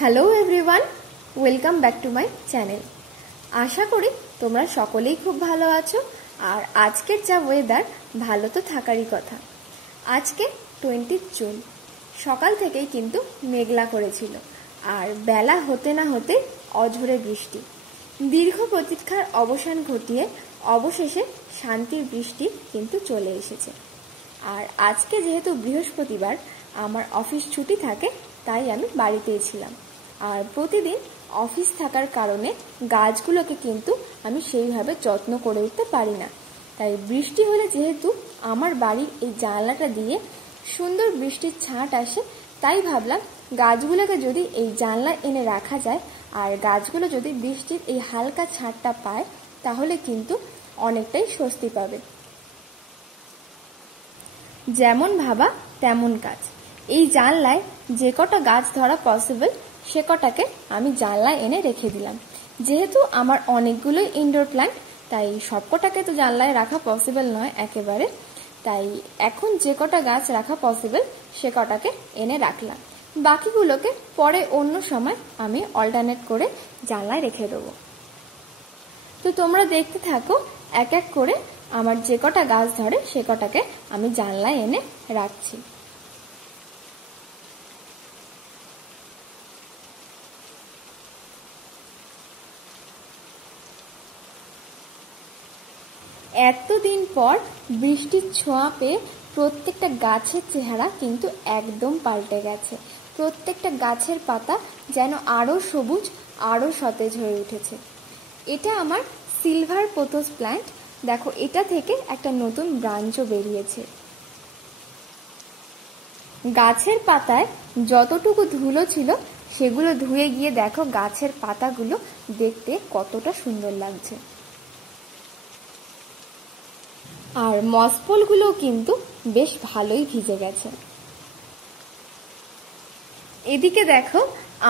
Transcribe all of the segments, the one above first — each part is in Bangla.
Hello everyone, welcome back to my channel. আশা করি তোমরা সকলেই খুব ভালো আছো। আর আজকের যা ওয়েদার, ভালো তো থাকারই কথা। আজকে 20 জুন, সকাল থেকেই কিন্তু মেঘলা করেছিল, আর বেলা হতে না হতে অঝোরে বৃষ্টি। দীর্ঘ প্রতীক্ষার অবসান ঘটিয়ে অবশেষে শান্তির বৃষ্টি কিন্তু চলে এসেছে। আর আজকে যেহেতু বৃহস্পতিবার, আমার অফিস ছুটি থাকে, তাই আমি বাড়িতেই ছিলাম। আর প্রতিদিন অফিস থাকার কারণে গাছগুলোকে কিন্তু আমি সেইভাবে যত্ন করে উঠতে পারি না। তাই বৃষ্টি হলে যেহেতু আমার বাড়ির এই জানলাটা দিয়ে সুন্দর বৃষ্টির ছাঁট আসে, তাই ভাবলাম গাছগুলোকে যদি এই জানলা এনে রাখা যায় আর গাছগুলো যদি বৃষ্টির এই হালকা ছাঁটটা পায়, তাহলে কিন্তু অনেকটাই স্বস্তি পাবে। যেমন ভাবা তেমন কাজ। এই জানলায় যে কটা গাছ ধরা পসিবল, সে কটাকে আমি জানলায় এনে রেখে দিলাম। যেহেতু আমার অনেকগুলোই ইনডোর প্ল্যান্ট, তাই সব কটাকে তো জানলায় রাখা পসিবল নয় একেবারে। তাই এখন যে কটা গাছ রাখা পসিবল, সে কটাকে এনে রাখলাম। বাকিগুলোকে পরে অন্য সময় আমি অল্টারনেট করে জানলায় রেখে দেবো। তো তোমরা দেখতে থাকো এক এক করে আমার যে কটা গাছ ধরে সে কটাকে আমি জানলায় এনে রাখছি। এতদিন পর বৃষ্টির ছোঁয়া পেয়ে প্রত্যেকটা গাছের চেহারা কিন্তু একদম পাল্টে গেছে। প্রত্যেকটা গাছের পাতা যেন আরও সবুজ, আরও সতেজ হয়ে উঠেছে। এটা আমার সিলভার পোথোস প্ল্যান্ট। দেখো, এটা থেকে একটা নতুন ব্রাঞ্চও বেরিয়েছে। গাছের পাতায় যতটুকু ধুলো ছিল সেগুলো ধুয়ে গিয়ে দেখো গাছের পাতাগুলো দেখতে কতটা সুন্দর লাগছে। আর মসপলগুলোও কিন্তু বেশ ভালোই ভিজে গেছে। এদিকে দেখো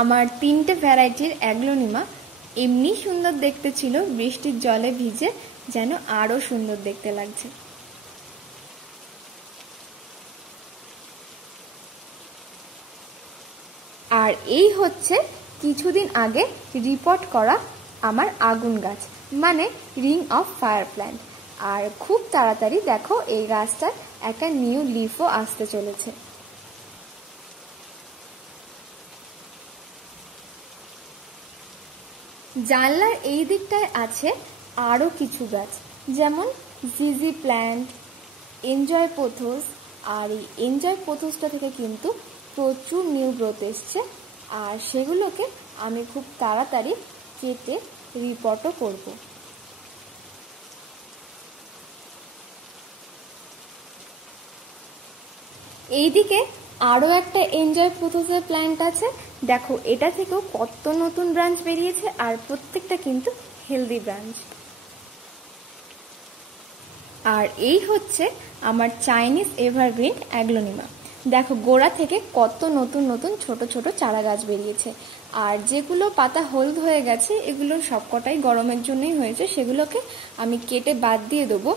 আমার 3টে ভ্যারাইটির অ্যাগ্লোনিমা এমনি সুন্দর দেখতে ছিল, বৃষ্টির জলে ভিজে যেন আরো সুন্দর দেখতে লাগছে। আর এই হচ্ছে কিছুদিন আগে রিপোর্ট করা আমার আগুন গাছ, মানে রিং অফ ফায়ার প্ল্যান্ট। আর খুব তাড়াতাড়ি দেখো এই গাছটার একটা নিউ লিফও আসতে চলেছে। জানলার এই দিকটায় আছে আরও কিছু গাছ, যেমন জিজি প্ল্যান্ট, এনজয় পোথোস। আর এই এনজয় পোথোসটা থেকে কিন্তু প্রচুর নিউ গ্রোথ এসছে, আর সেগুলোকে আমি খুব তাড়াতাড়ি কেটে রিপোর্টও করব। এইদিকে আরও একটা এনজয় পোথোসের প্ল্যান্ট আছে। দেখো, এটা থেকেও কত নতুন ব্রাঞ্চ বেরিয়েছে, আর প্রত্যেকটা কিন্তু হেলদি ব্রাঞ্চ। আর এই হচ্ছে আমার চাইনিজ এভারগ্রিন অ্যাগ্লোনিমা। দেখো, গোড়া থেকে কত নতুন নতুন ছোট ছোট চারা গাছ বেরিয়েছে। আর যেগুলো পাতা হলুদ হয়ে গেছে, এগুলো সবকটাই গরমের জন্যই হয়েছে, সেগুলোকে আমি কেটে বাদ দিয়ে দেবো।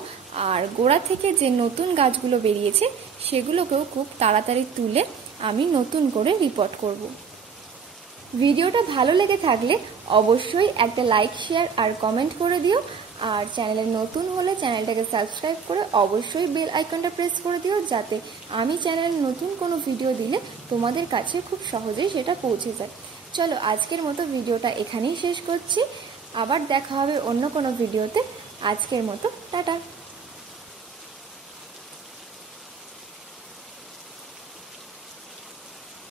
আর গোড়া থেকে যে নতুন গাছগুলো বেরিয়েছে সেগুলোকেও খুব তাড়াতাড়ি তুলে আমি নতুন করে রিপোর্ট করব। ভিডিওটা ভালো লেগে থাকলে অবশ্যই একটা লাইক, শেয়ার আর কমেন্ট করে দিও। আর চ্যানেলে নতুন হলে চ্যানেলটাকে সাবস্ক্রাইব করে অবশ্যই বেল আইকনটা প্রেস করে দিও, যাতে আমি চ্যানেলে নতুন কোনো ভিডিও দিলে তোমাদের কাছে খুব সহজেই সেটা পৌঁছে যায়। চলো, আজকের মতো ভিডিওটা এখানেই শেষ করছি। আবার দেখা হবে অন্য কোনো ভিডিওতে। আজকের মতো টাটা।